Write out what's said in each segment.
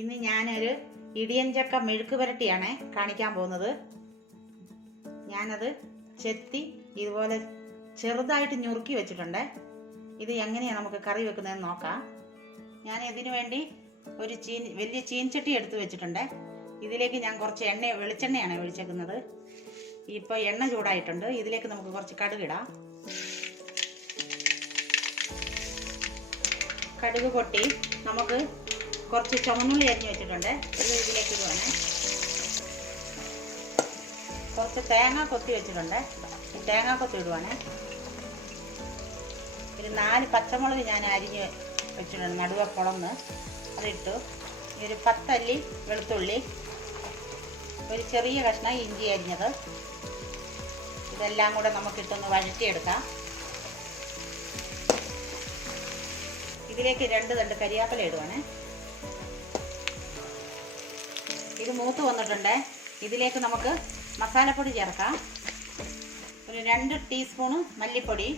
ഇന്ന് ഞാനൊരു ഇടിയൻ ചക്ക മെഴുക്ക് പുരട്ടിയാണ് കാണിക്കാൻ പോകുന്നത്. ഞാനത് ചെത്തി ഇതുപോലെ ചെറുതായിട്ട് ഞുറുക്കി വെച്ചിട്ടുണ്ട്. ഇത് എങ്ങനെയാണ് നമുക്ക് കറി വെക്കുന്നതെന്ന് നോക്കാം. ഞാൻ ഇതിനു വേണ്ടി ഒരു വലിയ ചീൻചട്ടി എടുത്ത് വെച്ചിട്ടുണ്ട്. ഇതിലേക്ക് ഞാൻ കുറച്ച് വെളിച്ചെണ്ണയാണ് ഒഴിച്ചേക്കുന്നത്. ഇപ്പോൾ എണ്ണ ചൂടായിട്ടുണ്ട്. ഇതിലേക്ക് നമുക്ക് കുറച്ച് കടുകിടാം. കടുക് പൊട്ടി നമുക്ക് കുറച്ച് ചുവന്നുള്ളി അരിഞ്ഞ് വെച്ചിട്ടുണ്ട്. ഇത് ഇതിലേക്ക് ഇടുവാണ്. കുറച്ച് തേങ്ങ കൊത്തി വെച്ചിട്ടുണ്ട്. തേങ്ങ കൊത്തി ഇടുവാണ്. ഒരു 4 പച്ചമുളക് ഞാൻ അരിഞ്ഞ് വെച്ചിട്ടുണ്ട്, നടുവെ പൊളന്ന് അതിട്ടു. ഒരു 10 അല്ലി വെളുത്തുള്ളി, ഒരു ചെറിയ കഷ്ണം ഇഞ്ചി അരിഞ്ഞത്, ഇതെല്ലാം കൂടെ നമുക്കിട്ടൊന്ന് വഴറ്റിയെടുക്കാം. ഇതിലേക്ക് 2 തണ്ട് കരിയാപ്പില ഇടുവാണ്. ഇത് മൂത്ത് വന്നിട്ടുണ്ട്. ഇതിലേക്ക് നമുക്ക് മസാലപ്പൊടി ചേർക്കാം. ഒരു 2 ടീസ്പൂണ് മല്ലിപ്പൊടി,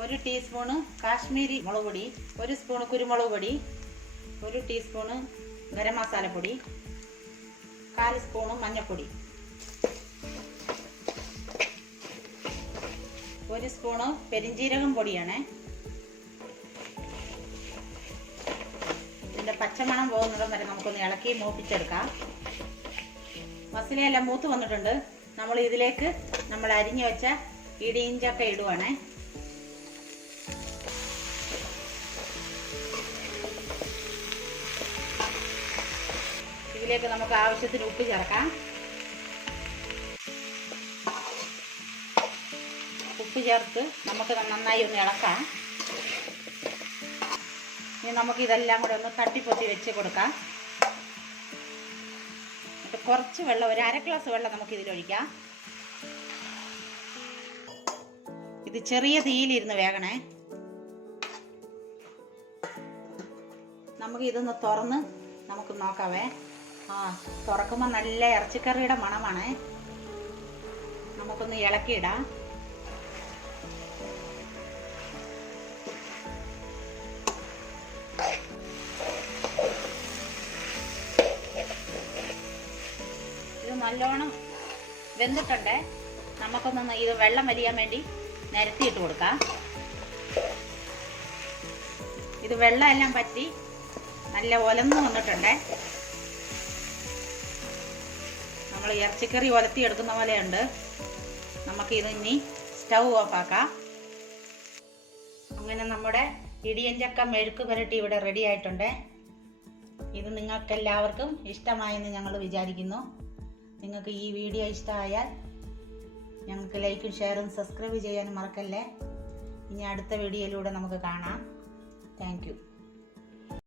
1 ടീസ്പൂണ് കാശ്മീരി മുളക് പൊടി, 1 സ്പൂണ് കുരുമുളക് പൊടി, 1 ടീസ്പൂണ് ഗരം മസാലപ്പൊടി, 1/4 സ്പൂണ് മഞ്ഞൾപ്പൊടി, 1 സ്പൂണ് പെരിഞ്ജീരകം പൊടിയാണ്. ഇതിൻ്റെ പച്ചമണം പോകുന്നിടം വരെ നമുക്കൊന്ന് ഇളക്കി മൂപ്പിച്ചെടുക്കാം. മസാലയെല്ലാം മൂത്ത് വന്നിട്ടുണ്ട്. നമ്മൾ ഇതിലേക്ക് നമ്മൾ അരിഞ്ഞു വെച്ച ഇടിയൻ ചക്ക ഇടുവാണ്. ഇതിലേക്ക് നമുക്ക് ആവശ്യത്തിന് ഉപ്പ് ചേർക്കാം. ഉപ്പ് ചേർത്ത് നമുക്ക് നന്നായി ഒന്ന് ഇളക്കാം. ഇനി നമുക്ക് ഇതെല്ലാം കൂടെ ഒന്ന് തട്ടിപ്പൊത്തി വെച്ച് കൊടുക്കാം. എന്നിട്ട് കുറച്ച് വെള്ളം, ഒരു 1/2 ഗ്ലാസ് വെള്ളം നമുക്ക് ഇതിലൊഴിക്കാം. ഇത് ചെറിയ തീയിലിരുന്ന് വേകണേ. നമുക്ക് ഇതൊന്ന് തുറന്ന് നമുക്ക് നോക്കാവേ. തുറക്കുമ്പോൾ നല്ല ഇറച്ചിക്കറിയുടെ മണമാണ്. നമുക്കൊന്ന് ഇളക്കിയിടാം. ഇത് നല്ലോണം വെന്തിട്ടുണ്ട്. നമുക്കൊന്ന് ഇത് വെള്ളം വലിയാൻ വേണ്ടി നിരത്തിയിട്ട് കൊടുക്കാം. ഇത് വെള്ളം എല്ലാം പറ്റി നല്ല ഒലന്ന് വന്നിട്ടുണ്ട്. നമ്മൾ ഇറച്ചിക്കറി ഒലത്തി എടുക്കുന്ന പോലെയുണ്ട്. നമുക്കിത് ഇനി സ്റ്റൗ ഓഫാക്കാം. അങ്ങനെ നമ്മുടെ ഇടിയൻ ചക്ക മെഴുക്ക് പുരട്ടി ഇവിടെ റെഡി ആയിട്ടുണ്ട്. ഇത് നിങ്ങൾക്കെല്ലാവർക്കും ഇഷ്ടമായെന്ന് ഞങ്ങൾ വിചാരിക്കുന്നു. നിങ്ങൾക്ക് ഈ വീഡിയോ ഇഷ്ടമായാൽ ഞങ്ങൾക്ക് ലൈക്കും ഷെയറും സബ്സ്ക്രൈബ് ചെയ്യാനും മറക്കല്ലേ. ഇനി അടുത്ത വീഡിയോയിലൂടെ നമുക്ക് കാണാം. Thank you.